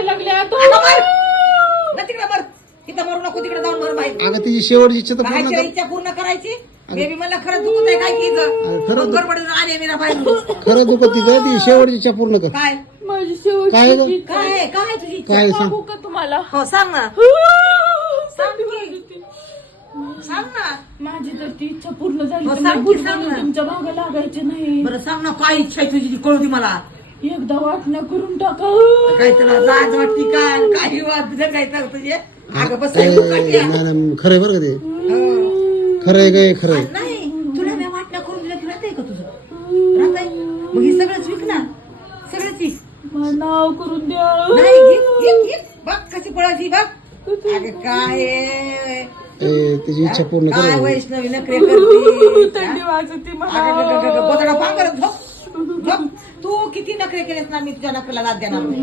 करायला लागल्या तू. तिकडे मर, तिथं मरू नको, तिकडे जाऊन मर बाई. अगं तिची शेवटची इच्छा तर पूर्ण कायची कर. इच्छा पूर्ण करायची? बेबी मला खरं दुखत आहे काय की खरं गडबडीत आले मी ना बाहेर. खरं दुखत तिथं ती शेवटची इच्छा पूर्ण कर. काय माझी काय ग? शेवटची काय काय तुझी इच्छा? काय सांग. सांगू का तुम्हाला? हो सांग ना, सांग सांग की. सांग ना. माझी तर ती इच्छा पूर्ण झाली हो, तर सांग मला की, सांग गुडघ्यानं ना. तुमच्या भागा लागायचे नाही. बरं सांग ना, काय इच्छा आहे तुझी ती कळू दे मला. एकदा वाटण्या करून टाका. काय तुला लाज वाटती काय? काही वाद काय तर तुझे अगं बस नाही नाही, खरंय बरं का ते. खरंय काय खरंय. नाही तुला मी वाटण्या करून दिल्या तुला येते का तुझं राहताय? मग ही सगळंच विक ना, सगळंच विक. मला नाव करून द्या. नाही घे घे घे, बघ कशी पळायची बघ. अगं काय आहे? तिची इच्छा पूर्ण काय कर. वैष्णवी नखरे करते. थंडी वाजते मला. बोतडा पांघरत झोप झोप. तू किती नखरे केलेस ना, मी तुझ्या नखरेला लाद देणार नाही.